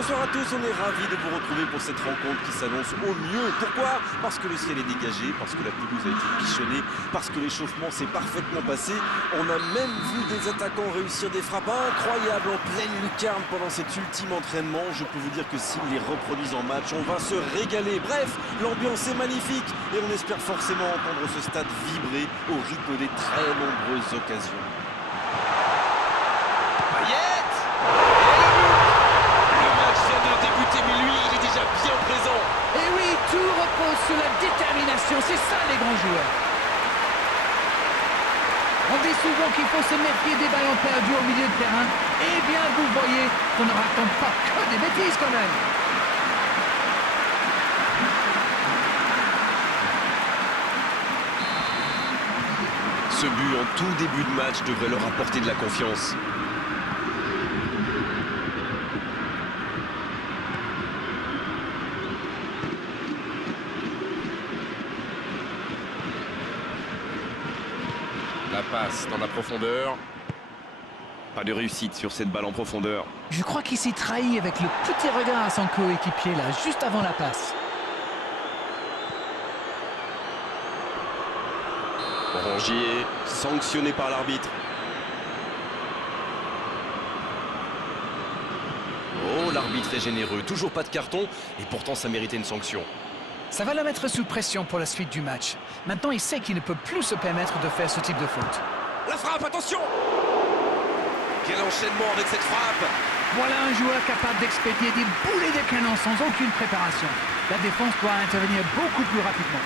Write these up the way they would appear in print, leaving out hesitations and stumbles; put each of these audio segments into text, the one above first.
Bonsoir à tous, on est ravis de vous retrouver pour cette rencontre qui s'annonce au mieux. Pourquoi? Parce que le ciel est dégagé, parce que la pelouse a été bichonnée, parce que l'échauffement s'est parfaitement passé. On a même vu des attaquants réussir des frappes incroyables en pleine lucarne pendant cet ultime entraînement. Je peux vous dire que s'ils les reproduisent en match, on va se régaler. Bref, l'ambiance est magnifique et on espère forcément entendre ce stade vibrer au rythme des très nombreuses occasions. Payet! Le match vient de débuter, mais lui, il est déjà bien présent. Et oui, tout repose sur la détermination, c'est ça les grands joueurs. On dit souvent qu'il faut se méfier des ballons perdus au milieu de terrain. Eh bien, vous voyez qu'on ne raconte pas que des bêtises quand même. Ce but en tout début de match devrait leur apporter de la confiance. La passe dans la profondeur. Pas de réussite sur cette balle en profondeur. Je crois qu'il s'est trahi avec le petit regard à son coéquipier là, juste avant la passe. Orangier, sanctionné par l'arbitre. Oh, l'arbitre est généreux. Toujours pas de carton et pourtant ça méritait une sanction. Ça va le mettre sous pression pour la suite du match. Maintenant, il sait qu'il ne peut plus se permettre de faire ce type de faute. La frappe, attention! Quel enchaînement avec cette frappe! Voilà un joueur capable d'expédier des boulets de canon sans aucune préparation. La défense doit intervenir beaucoup plus rapidement.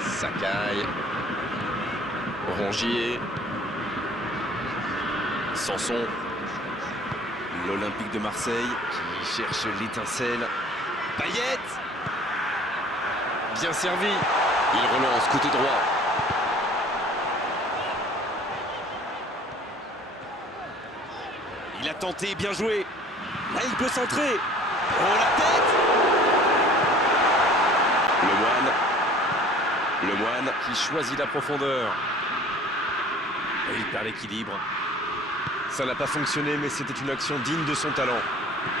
Sakai. Orangier. Sanson. L'Olympique de Marseille qui cherche l'étincelle. Payet. Bien servi. Il relance côté droit. Il a tenté, bien joué. Là, il peut centrer. Oh, la tête. Le Moine qui choisit la profondeur. Et il perd l'équilibre. Ça n'a pas fonctionné, mais c'était une action digne de son talent.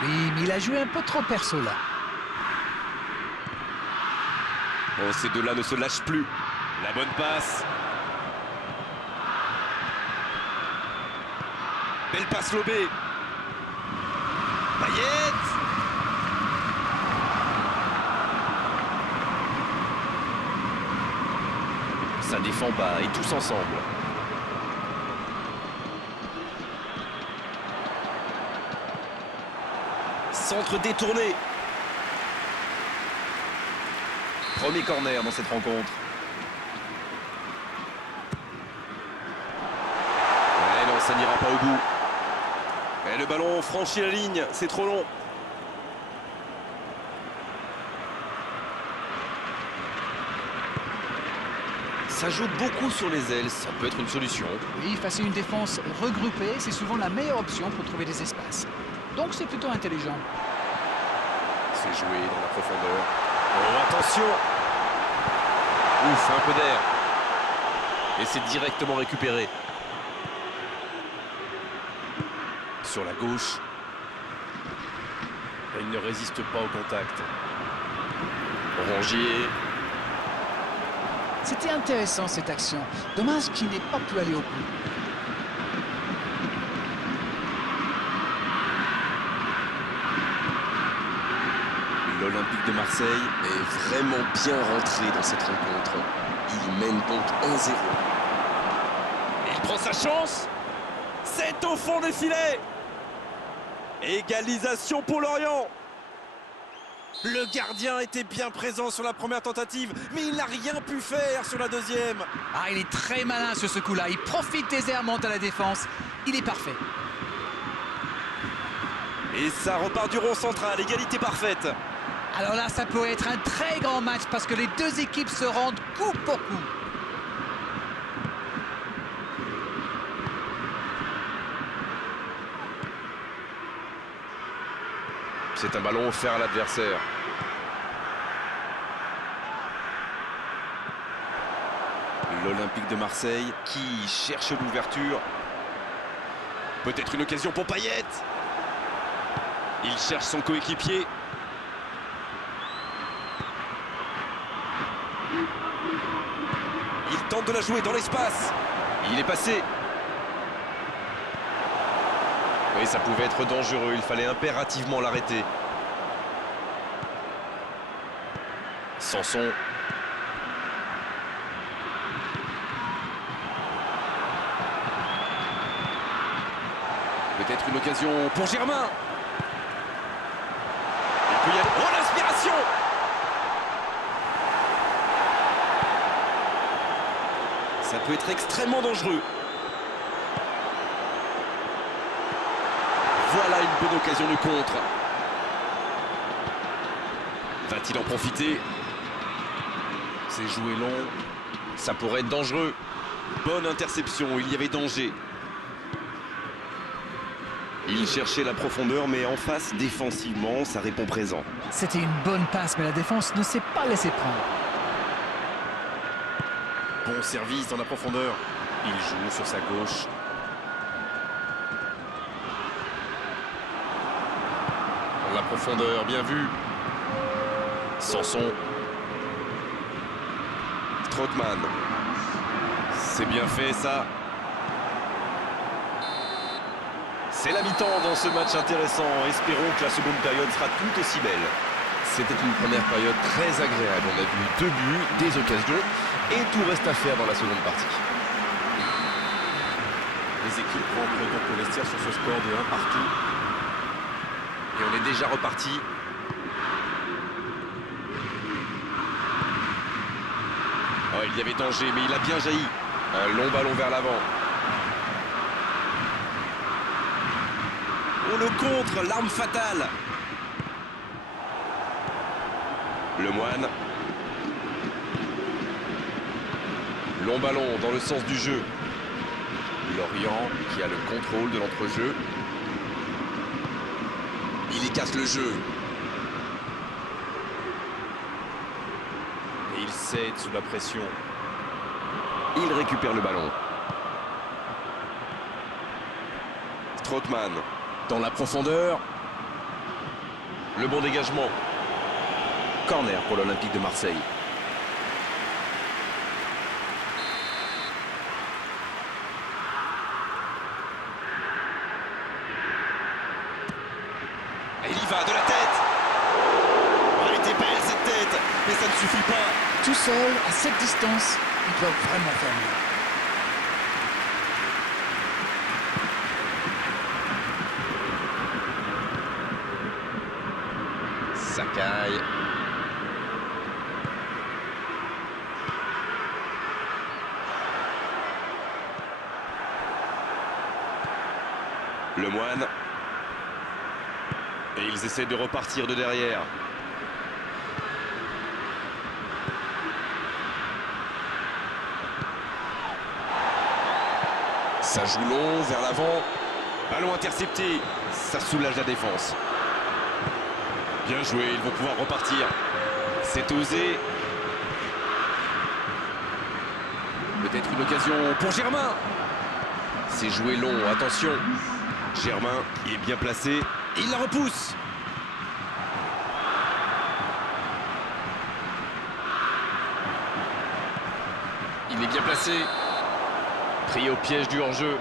Oui, mais il a joué un peu trop perso là. Oh, ces deux-là ne se lâchent plus. La bonne passe. Belle passe lobée. Payet. Ça défend bas et tous ensemble. Centre détourné. Premier corner dans cette rencontre. Ouais, non, ça n'ira pas au bout. Et le ballon franchit la ligne, c'est trop long. Ça joue beaucoup sur les ailes, ça peut être une solution. Oui, face à une défense regroupée, c'est souvent la meilleure option pour trouver des espaces. Donc c'est plutôt intelligent. C'est joué dans la profondeur. Oh, attention! Ouf, un peu d'air. Et c'est directement récupéré. Sur la gauche. Et il ne résiste pas au contact. Orangier. C'était intéressant cette action. Dommage qu'il n'ait pas pu aller au bout. L'Olympique de Marseille est vraiment bien rentré dans cette rencontre. Il mène donc 1-0. Il prend sa chance. C'est au fond des filets. Égalisation pour Lorient. Le gardien était bien présent sur la première tentative, mais il n'a rien pu faire sur la deuxième. Ah, il est très malin sur ce coup-là. Il profite des airs, monte à la défense. Il est parfait. Et ça repart du rond central, égalité parfaite. Alors là, ça pourrait être un très grand match parce que les deux équipes se rendent coup pour coup. C'est un ballon offert à l'adversaire. L'Olympique l'Olympique de Marseille qui cherche l'ouverture. Peut-être une occasion pour Payet. Il cherche son coéquipier. Il tente de la jouer dans l'espace. Il est passé. Oui, ça pouvait être dangereux. Il fallait impérativement l'arrêter. Sanson. Peut-être une occasion pour Germain. Il peut y aller. Oh, l'inspiration! Ça peut être extrêmement dangereux. Voilà une bonne occasion de contre. Va-t-il en profiter? C'est joué long. Ça pourrait être dangereux. Bonne interception, il y avait danger. Il cherchait la profondeur, mais en face, défensivement, ça répond présent. C'était une bonne passe, mais la défense ne s'est pas laissée prendre. Bon service dans la profondeur. Il joue sur sa gauche. Dans la profondeur, bien vu. Sanson. Strootman. C'est bien fait, ça. C'est la mi-temps dans ce match intéressant. Espérons que la seconde période sera tout aussi belle. C'était une première période très agréable. On a vu 2 buts, des occasions, et tout reste à faire dans la seconde partie. Les équipes rentrent donc au vestiaire sur ce score de 1 partout. Et on est déjà reparti. Oh, il y avait danger, mais il a bien jailli. Un long ballon vers l'avant. Oh, le contre, l'arme fatale. Le Moine. Long ballon dans le sens du jeu. Lorient qui a le contrôle de l'entrejeu. Il y casse le jeu. Et il cède sous la pression. Il récupère le ballon. Strootman dans la profondeur. Le bon dégagement. Corner pour l'Olympique de Marseille. Et il y va de la tête. Oh, elle était belle cette tête, mais ça ne suffit pas. Tout seul, à cette distance, il doit vraiment faire mieux. Sakai. Le Moine. Et ils essaient de repartir de derrière. Ça joue long vers l'avant. Ballon intercepté. Ça soulage la défense. Bien joué, ils vont pouvoir repartir. C'est osé. Peut-être une occasion pour Germain. C'est joué long, attention. Germain est bien placé. Il la repousse. Il est bien placé. Pris au piège du hors-jeu.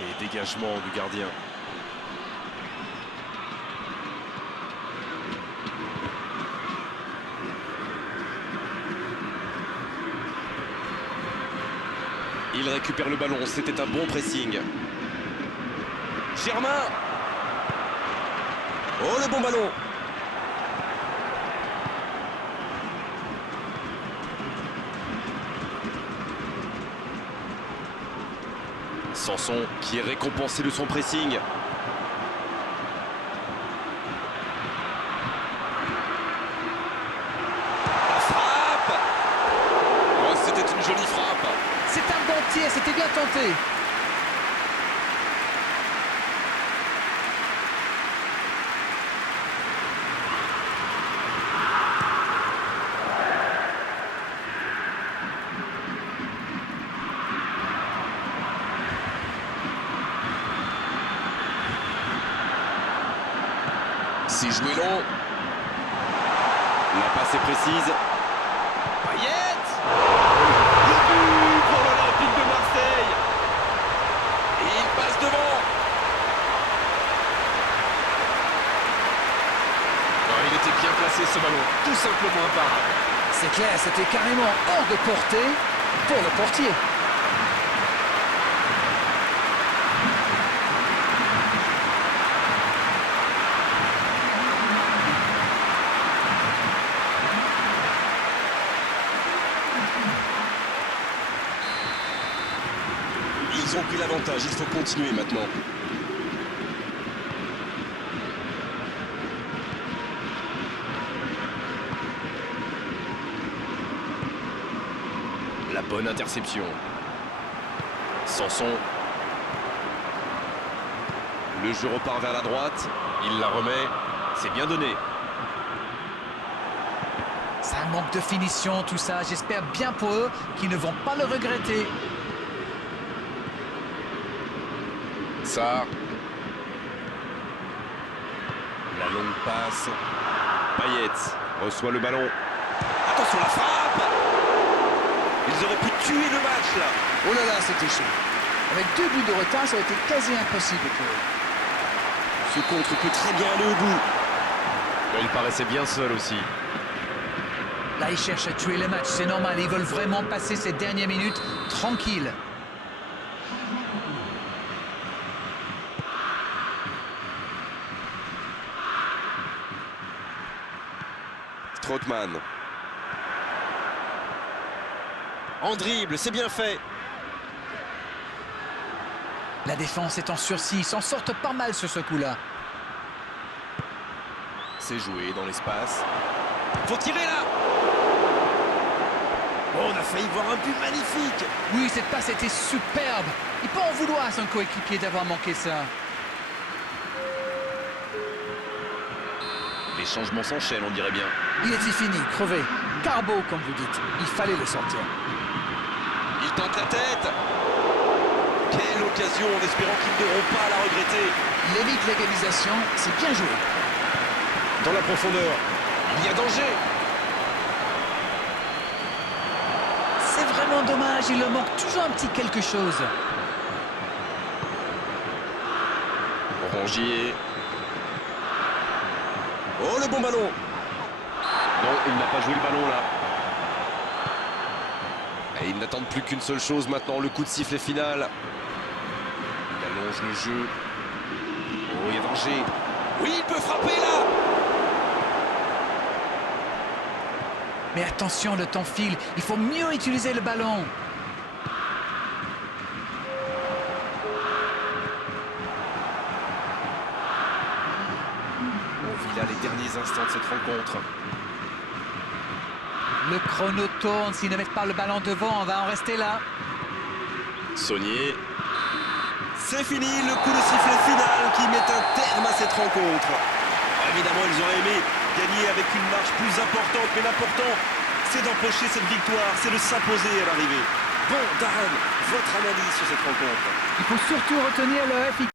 Et dégagement du gardien. Il récupère le ballon, c'était un bon pressing. Germain. Oh, le bon ballon. Sanson qui est récompensé de son pressing. La frappe. Oh, c'était une jolie frappe. C'est un bon tir, c'était bien tenté. C'est joué long. La passe est précise. Payet. Le but pour l'Olympique de Marseille. Et il passe devant. Non, il était bien placé ce ballon, tout simplement imparable. C'est clair, c'était carrément hors de portée pour le portier. Ils ont pris l'avantage, il faut continuer maintenant. La bonne interception. Sanson. Le jeu repart vers la droite. Il la remet. C'est bien donné. C'est un manque de finition tout ça. J'espère bien pour eux qu'ils ne vont pas le regretter. Ça. La longue passe. Payet reçoit le ballon. Attention la frappe. Ils auraient pu tuer le match là. Oh là là, c'était chaud. Avec 2 buts de retard, ça aurait été quasi impossible pour eux. Ce contre peut très bien aller au bout. Il paraissait bien seul aussi. Là, ils cherchent à tuer le match. C'est normal, ils veulent vraiment passer ces dernières minutes tranquilles. Strootman. En dribble, c'est bien fait. La défense est en sursis. Ils s'en sortent pas mal sur ce coup-là. C'est joué dans l'espace. Faut tirer là. Oh, on a failli voir un but magnifique. Oui, cette passe était superbe. Il peut en vouloir à son coéquipier d'avoir manqué ça. Les changements s'enchaînent, on dirait bien. Il était fini, crevé. Carbo, comme vous dites. Il fallait le sortir. Il tente la tête. Quelle occasion, en espérant qu'ils n'auront pas à la regretter. Il évite l'égalisation. C'est bien joué. Dans la profondeur. Il y a danger. C'est vraiment dommage. Il leur manque toujours un petit quelque chose. Rongier. Oh, le bon ballon. Non, il n'a pas joué le ballon là. Et ils n'attendent plus qu'une seule chose maintenant, le coup de sifflet final. Il allonge le jeu. Oh, il y a danger. Oui, il peut frapper là. Mais attention, le temps file. Il faut mieux utiliser le ballon. On vit là les derniers instants de cette rencontre. Le chrono tourne. S'ils ne mettent pas le ballon devant, on va en rester là. Saunier. C'est fini, le coup de sifflet final qui met un terme à cette rencontre. Évidemment, ils auraient aimé gagner avec une marche plus importante, mais l'important, c'est d'empocher cette victoire, c'est de s'imposer à l'arrivée. Bon, Darren, votre analyse sur cette rencontre? Il faut surtout retenir le efficace.